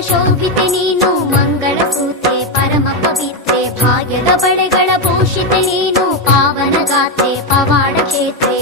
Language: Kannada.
ಶೋಭಿತೆ ನೀನು, ಮಂಗಳ ಸೂತ್ರೆ ಪರಮ ಪವಿತ್ರೆ, ಭಾಗ್ಯದ ಬಳೆಗಳ ಭೂಷಿತೆ ನೀನು, ಪಾವನ ಗಾತ್ರೆ ಪವಾಡ ಕ್ಷೇತ್ರೆ